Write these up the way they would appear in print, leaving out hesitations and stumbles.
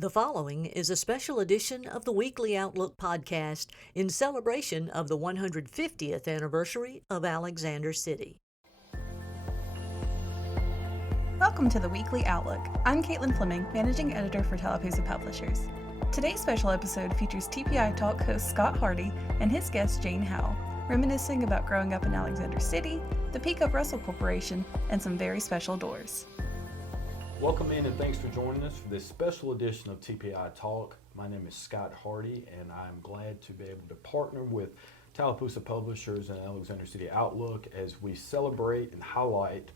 The following is a special edition of the Weekly Outlook podcast in celebration of the 150th anniversary of Alexander City. Welcome to the Weekly Outlook. I'm Caitlin Fleming, Managing Editor for Tallapoosa Publishers. Today's special episode features TPI Talk host Scott Hardy and his guest Jane Howell, reminiscing about growing up in Alexander City, the peak of Russell Corporation, and some very special doors. Welcome in and thanks for joining us for this special edition of TPI Talk. My name is Scott Hardy and I'm glad to be able to partner with Tallapoosa Publishers and Alexander City Outlook as we celebrate and highlight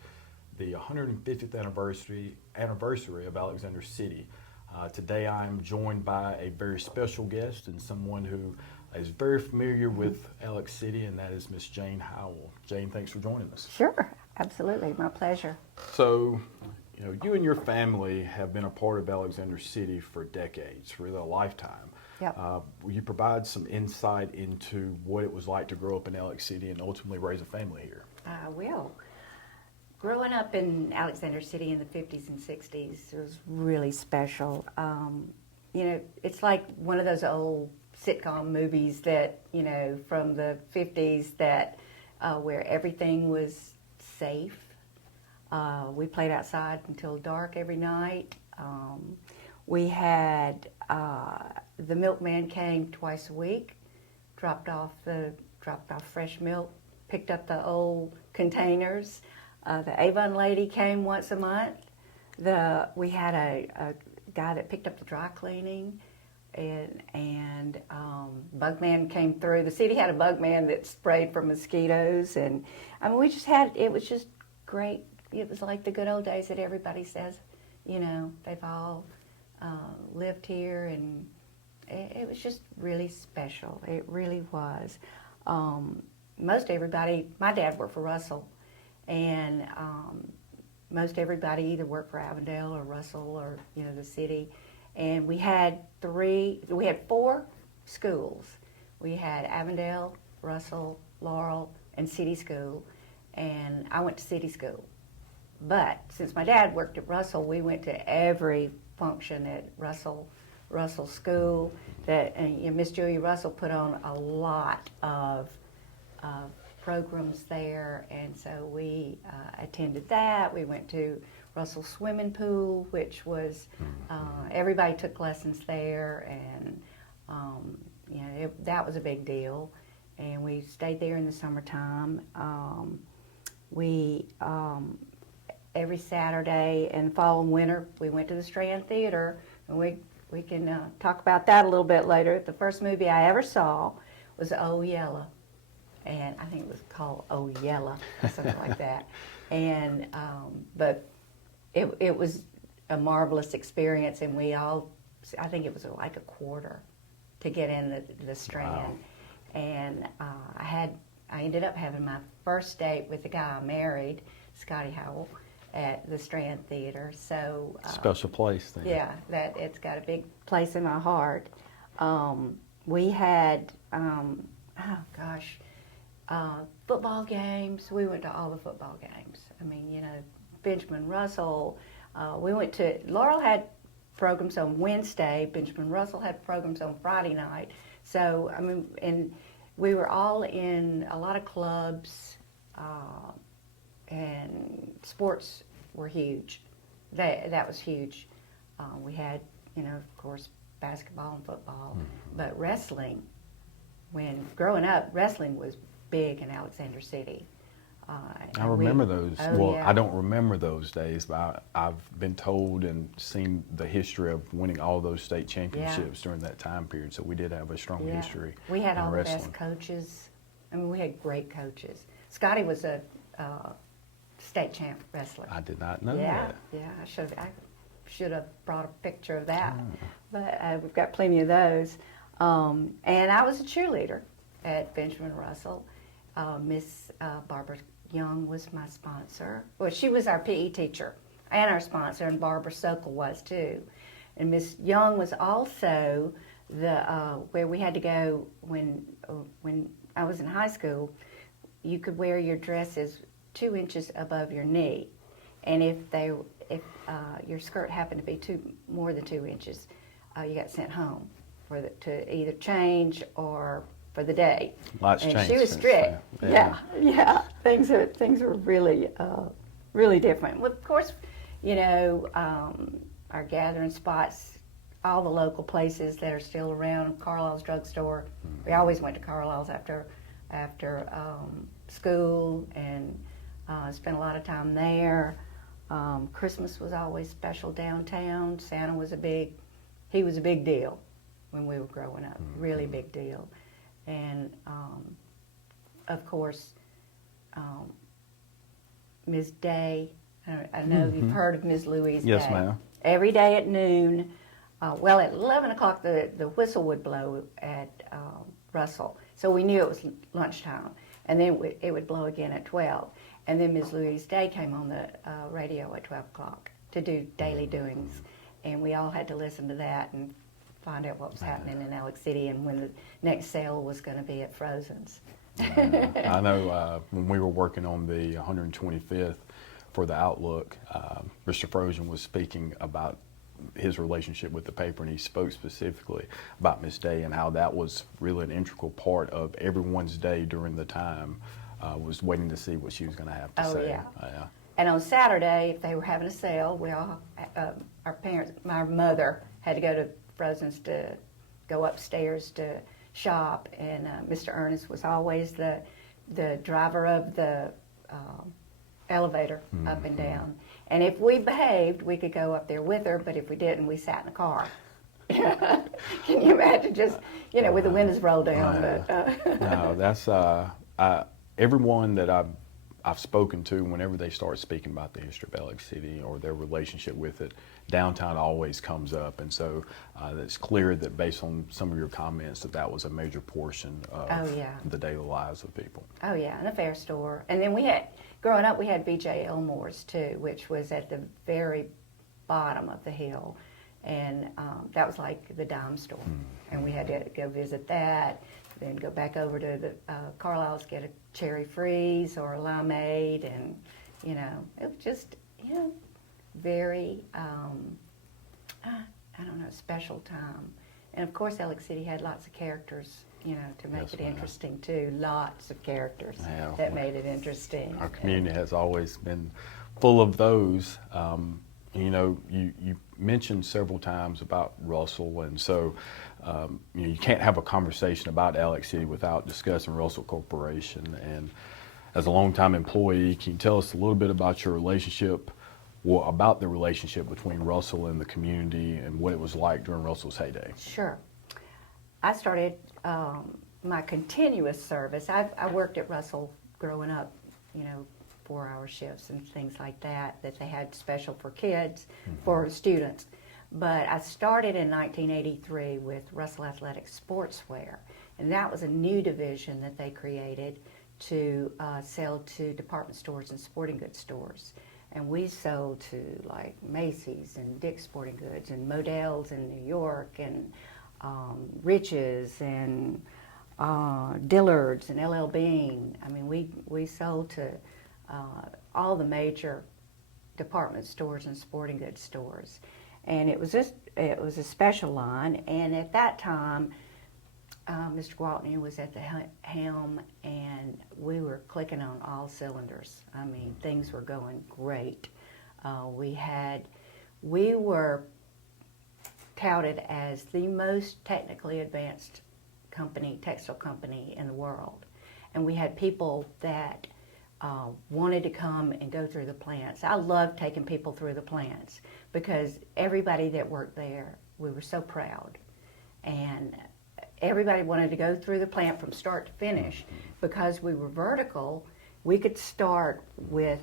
the 150th anniversary of Alexander City. Today I'm joined by a very special guest and someone who is very familiar with Alex City, and that is Miss Jane Howell. Jane, thanks for joining us. Sure, absolutely, my pleasure. So, you and your family have been a part of Alexander City for decades, really a lifetime. Yep. Will you provide some insight into what it was like to grow up in Alex City and ultimately raise a family here? I will. Growing up in Alexander City in the 50s and 60s was really special. It's like one of those old sitcom movies that, from the 50s that where everything was safe. We played outside until dark every night. We had the milkman came twice a week, dropped off fresh milk, picked up the old containers. The Avon lady came once a month. We had a guy that picked up the dry cleaning, and Bugman came through. The city had a Bugman that sprayed for mosquitoes, and it was just great. It was like the good old days that everybody says, they've all lived here, and it was just really special. It really was. Most everybody, my dad worked for Russell, and most everybody either worked for Avondale or Russell or, the city. And we had four schools. We had Avondale, Russell, Laurel, and City School, and I went to City School. But since my dad worked at Russell, we went to every function at Russell School. Miss Julia Russell put on a lot of programs there, and so we attended that. We went to Russell Swimming Pool, which was everybody took lessons there, and that was a big deal. And we stayed there in the summertime. Every Saturday and fall and winter, we went to the Strand Theater, and we can talk about that a little bit later. The first movie I ever saw was Oh Yella, and I think it was called Oh Yella, or something like that. And but it was a marvelous experience, and I think it was like a quarter to get in the Strand. Wow. And I ended up having my first date with the guy I married, Scotty Howell, at the Strand Theater. So Special place then. Yeah, that it's got a big place in my heart. We had football games. We went to all the football games. Benjamin Russell. Laurel had programs on Wednesday. Benjamin Russell had programs on Friday night. So and we were all in a lot of clubs. And sports were huge. That was huge. We had, of course, basketball and football, but wrestling. When growing up, wrestling was big in Alexander City. I remember those. Yeah. I don't remember those days, but I've been told and seen the history of winning all those state championships during that time period. So we did have a strong history. We had in all wrestling. the best coaches. We had great coaches. Scotty was a state champ wrestler. I did not know Yeah, that. yeah. I should have brought a picture of that, but we've got plenty of those. And I was a cheerleader at Benjamin Russell. Miss Barbara Young was my sponsor. Well, she was our PE teacher and our sponsor, and Barbara Sokol was too. And Miss Young was also where we had to go when I was in high school. You could wear your dresses 2 inches above your knee, and if your skirt happened to be more than 2 inches, you got sent home to either change or for the day. Lots and changed she was since strict. then. Yeah. Things were really really different. Well, of course, our gathering spots, all the local places that are still around, Carlisle's drugstore. We always went to Carlisle's after school and spent a lot of time there. Christmas was always special downtown. Santa was a big deal when we were growing up, really big deal. And of course, Ms. Day, I know you've heard of Ms. Louise Day. Yes, ma'am. Every day at noon, at 11 o'clock the whistle would blow at Russell. So we knew it was lunchtime. And then it would blow again at 12. And then Ms. Louise Day came on the radio at 12 o'clock to do daily doings. And we all had to listen to that and find out what was happening in Alex City and when the next sale was going to be at Frozen's. I know when we were working on the 125th for the Outlook, Mr. Frozen was speaking about his relationship with the paper, and he spoke specifically about Miss Day and how that was really an integral part of everyone's day during the time, was waiting to see what she was going to have to say. Yeah. And on Saturday, if they were having a sale, we all, our parents, my mother had to go to Frozen's to go upstairs to shop, and Mr. Ernest was always the driver of the elevator up and down. And if we behaved, we could go up there with her, but if we didn't, we sat in the car. Can you imagine just, with the windows rolled down? No, that's, everyone that I've spoken to, whenever they start speaking about the history of Alex City or their relationship with it, downtown always comes up. And so it's clear that based on some of your comments that was a major portion of the daily lives of people. Oh, yeah, and a fair store. And then growing up, we had B.J. Elmore's too, which was at the very bottom of the hill. And that was like the dime store. And we had to go visit that, then go back over to the Carlisle's, get a cherry freeze or a limeade. And, it was just, very, special time. And of course, Alex City had lots of characters, to make it interesting too. Lots of characters that made it interesting. Our community has always been full of those. You mentioned several times about Russell, and so you can't have a conversation about Alex City without discussing Russell Corporation. And as a longtime employee, can you tell us a little bit about your relationship, or about the relationship between Russell and the community, and what it was like during Russell's heyday? Sure. I started my continuous service. I worked at Russell growing up, 4-hour shifts and things like that they had special for kids, for students. But I started in 1983 with Russell Athletic Sportswear, and that was a new division that they created to sell to department stores and sporting goods stores. And we sold to like Macy's and Dick's Sporting Goods and Modell's in New York and Rich's and Dillard's and LL Bean. I mean, we sold to all the major department stores and sporting goods stores. And it was a special line. And at that time, Mr. Gwaltney was at the helm, and we were clicking on all cylinders. I mean, things were going great. We were touted as the most technically advanced textile company in the world. And we had people that wanted to come and go through the plants. I loved taking people through the plants because everybody that worked there, we were so proud. And everybody wanted to go through the plant from start to finish. Because we were vertical, we could start with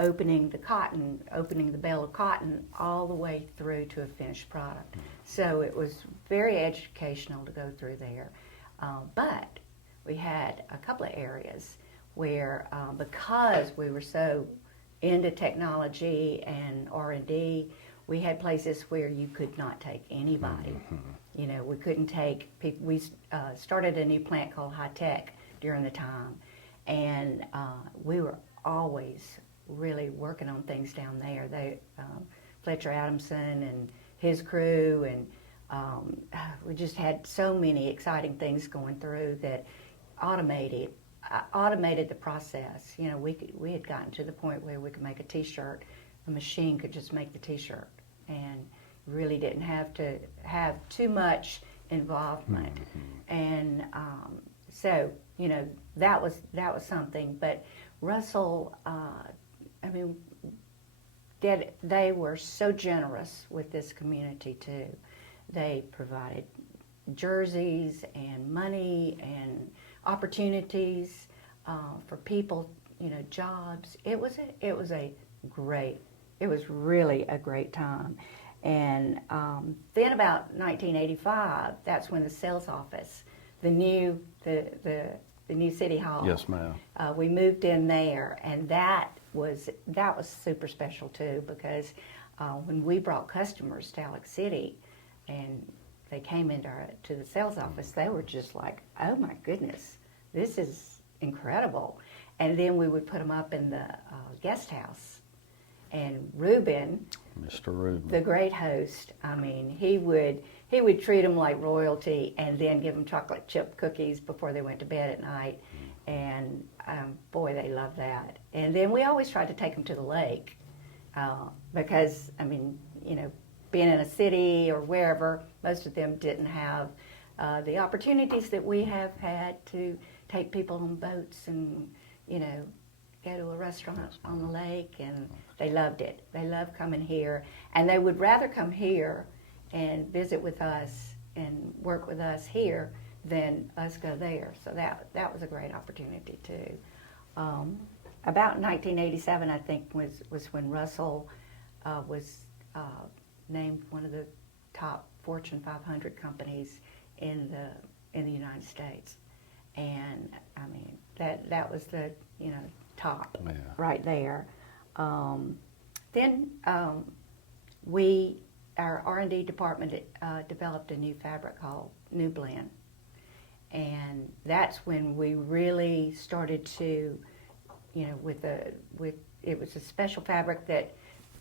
opening the bale of cotton all the way through to a finished product. So it was very educational to go through there. But we had a couple of areas where, because we were so into technology and R&D, we had places where you could not take anybody. We couldn't take people. We started a new plant called High Tech during the time, and we were always really working on things down there. Fletcher Adamson and his crew, and We just had so many exciting things going through that automated the process. You know, we had gotten to the point where we could make a T-shirt. A machine could just make the T-shirt, and really didn't have to have too much involvement. And so, you know, that was something. But Russell, I mean, they were so generous with this community too. They provided jerseys and money and opportunities for people, you know, jobs. It was really a great time. And then about 1985, that's when the sales office, the new city hall. Yes, ma'am. We moved in there, and that was super special too, because when we brought customers to Alex City, and they came to the sales office, they were just like, "Oh my goodness, this is incredible!" And then we would put them up in the guest house, and Reuben, Mr. Reuben, the great host, I mean, he would treat them like royalty, and then give them chocolate chip cookies before they went to bed at night. And boy, they loved that. And then we always tried to take them to the lake, because, I mean, you know, being in a city or wherever, most of them didn't have the opportunities that we have had to take people on boats and, you know, go to a restaurant on the lake. And they loved it. They loved coming here, and they would rather come here and visit with us and work with us here than us go there. So that was a great opportunity too. About 1987, I think, was when Russell was named one of the top Fortune 500 companies in the United States. And I mean, that was the, you know, top right there. Then our R&D department developed a new fabric called New Blend, and that's when we really started to, you know, it was a special fabric that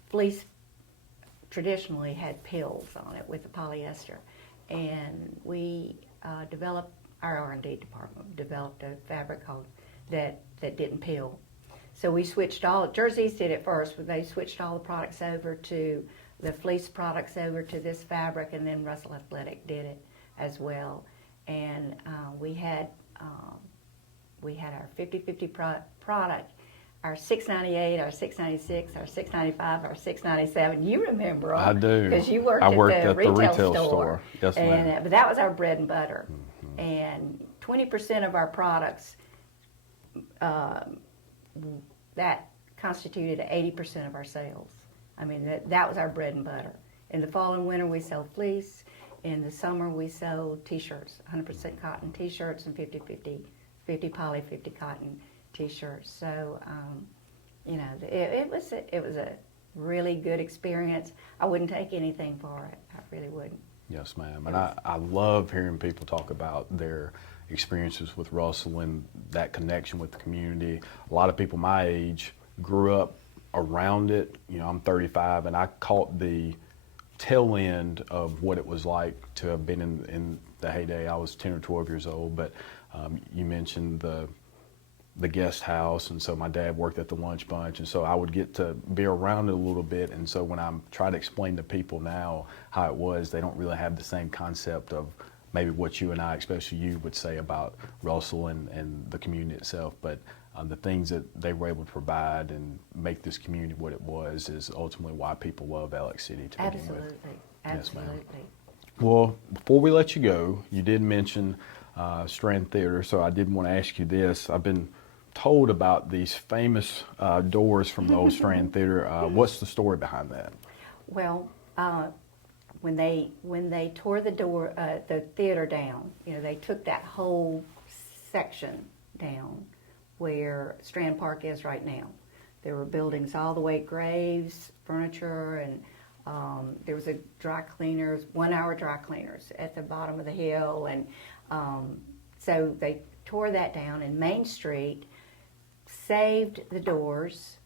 fleece traditionally had pills on it with the polyester, and we developed, our R&D department developed a fabric called that didn't pill. So we switched Jerseys did it first, but they switched all the products over to the fleece products over to this fabric, and then Russell Athletic did it as well. And we had our 50/50 product, our 698, our 696, our 695, our 697. You remember them? I do. Because you worked, at the retail store. Yes, ma'am. And, but that was our bread and butter. Mm-hmm. And 20% of our products, that constituted 80% of our sales. I mean, that was our bread and butter. In the fall and winter, we sold fleece. In the summer, we sold T-shirts, 100% cotton T-shirts and 50/50, 50 poly, 50 cotton T-shirts. So, you know, it was a really good experience. I wouldn't take anything for it. I really wouldn't. Yes, ma'am. And I love hearing people talk about their experiences with Russell and that connection with the community. A lot of people my age grew up around it. You know, I'm 35, and I caught the tail end of what it was like to have been in the heyday. I was 10 or 12 years old, but you mentioned the guest house, and so my dad worked at the lunch bunch, and so I would get to be around it a little bit. And so when I'm trying to explain to people now how it was, they don't really have the same concept of maybe what you and I, especially you, would say about Russell and the community itself. But the things that they were able to provide and make this community what it was is ultimately why people love Alex City to begin with. Absolutely. Yes, ma'am. Well, before we let you go, you did mention Strand Theater, so I did want to ask you this. I've been told about these famous doors from the old Strand Theater. What's the story behind that? Well, when they tore the theater down, you know, they took that whole section down where Strand Park is right now. There were buildings all the way, graves, furniture, and there was a dry cleaners, 1 hour dry cleaners at the bottom of the hill. And so they tore that down, and Main Street saved the doors,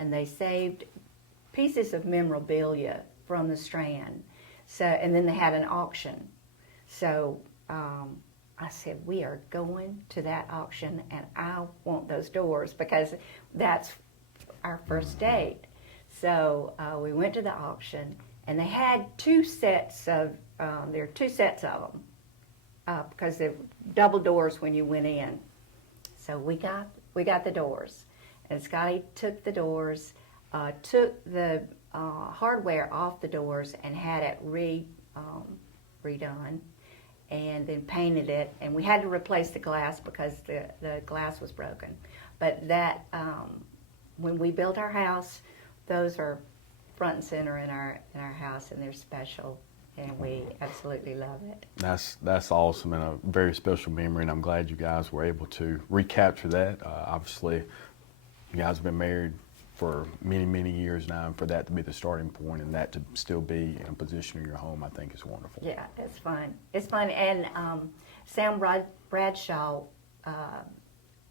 and they saved pieces of memorabilia from the Strand. So, and then they had an auction. So I said, we are going to that auction, and I want those doors because that's our first date. So we went to the auction, and they had there are two sets of them because they're double doors when you went in. So we got the doors, and Scotty took the doors, took the hardware off the doors, and had it redone, and then painted it. And we had to replace the glass because the glass was broken. But that when we built our house, those are front and center in our house, and they're special, and we absolutely love it. That's awesome and a very special memory, and I'm glad you guys were able to recapture that. Obviously, you guys have been married for many, many years now, and for that to be the starting point and that to still be in a position in your home, I think is wonderful. Yeah, it's fun. It's fun, and Sam Bradshaw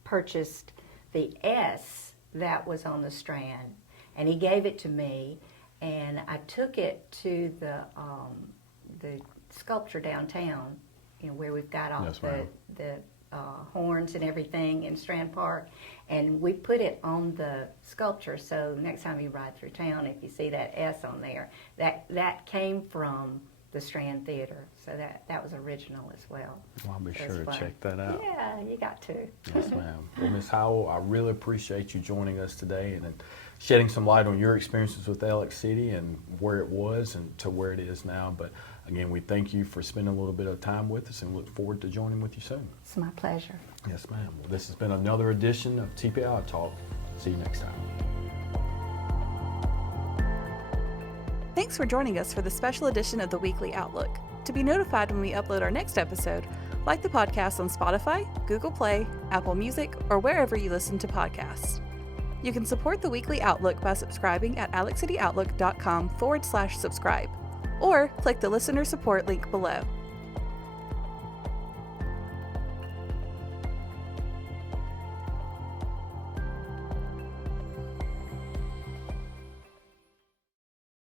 purchased the S that was on the strand, and he gave it to me, and I took it to the sculpture downtown, where we've got all the horns and everything in Strand Park, and we put it on the sculpture. So next time you ride through town, if you see that S on there, that came from the Strand Theater. So that was original as well. Well, I'll be sure to check that out. Yeah, you got to. Yes, ma'am. Well, Ms. Howell, I really appreciate you joining us today and shedding some light on your experiences with Alex City and where it was and to where it is now. But again, we thank you for spending a little bit of time with us and look forward to joining with you soon. It's my pleasure. Yes, ma'am. Well, this has been another edition of TPI Talk. See you next time. Thanks for joining us for the special edition of the Weekly Outlook. To be notified when we upload our next episode, like the podcast on Spotify, Google Play, Apple Music, or wherever you listen to podcasts. You can support the Weekly Outlook by subscribing at alexcityoutlook.com/subscribe, or click the listener support link below.